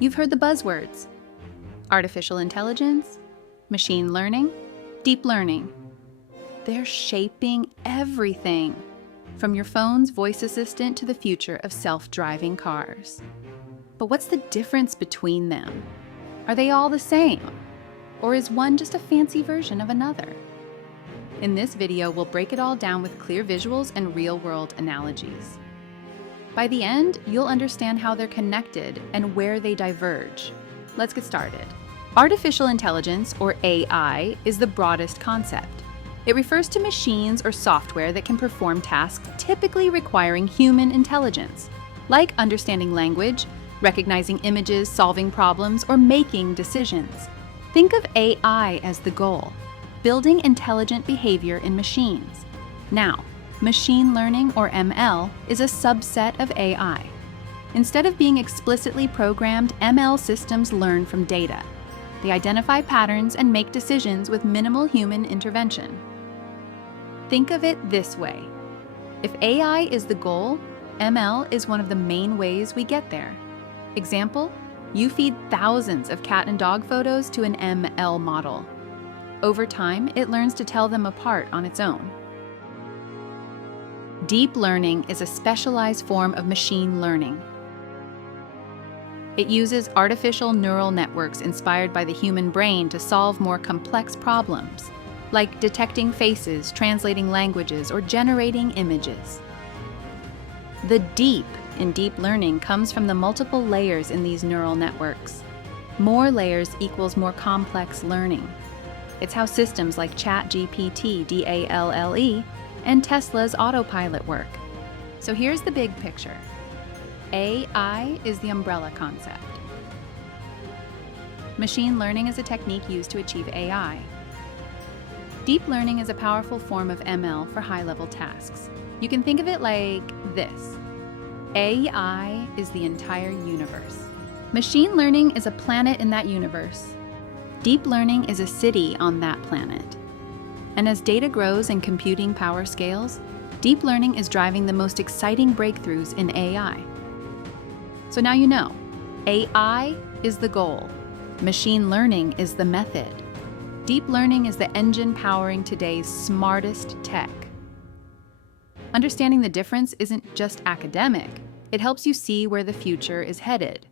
You've heard the buzzwords: artificial intelligence, machine learning, deep learning. They're shaping everything, from your phone's voice assistant to the future of self-driving cars. But what's the difference between them? Are they all the same? Or is one just a fancy version of another? In this video, we'll break it all down with clear visuals and real-world analogies. By the end, you'll understand how they're connected and where they diverge. Let's get started. Artificial intelligence, or AI, is the broadest concept. It refers to machines or software that can perform tasks typically requiring human intelligence, like understanding language, recognizing images, solving problems, or making decisions. Think of AI as the goal: building intelligent behavior in machines. Now, machine learning, or ML, is a subset of AI. Instead of being explicitly programmed, ML systems learn from data. They identify patterns and make decisions with minimal human intervention. Think of it this way: if AI is the goal, ML is one of the main ways we get there. Example, you feed thousands of cat and dog photos to an ML model. Over time, it learns to tell them apart on its own. Deep learning is a specialized form of machine learning. It uses artificial neural networks inspired by the human brain to solve more complex problems, like detecting faces, translating languages, or generating images. The deep in deep learning comes from the multiple layers in these neural networks. More layers equals more complex learning. It's how systems like ChatGPT, DALL-E, and Tesla's autopilot work. So here's the big picture. AI is the umbrella concept. Machine learning is a technique used to achieve AI. Deep learning is a powerful form of ML for high-level tasks. You can think of it like this. AI is the entire universe. Machine learning is a planet in that universe. Deep learning is a city on that planet. And as data grows and computing power scales, deep learning is driving the most exciting breakthroughs in AI. So now you know, AI is the goal. Machine learning is the method. Deep learning is the engine powering today's smartest tech. Understanding the difference isn't just academic, it helps you see where the future is headed.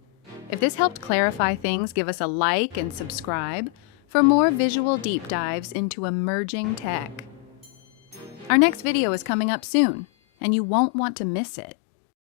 If this helped clarify things, give us a like and subscribe for more visual deep dives into emerging tech. Our next video is coming up soon, and you won't want to miss it.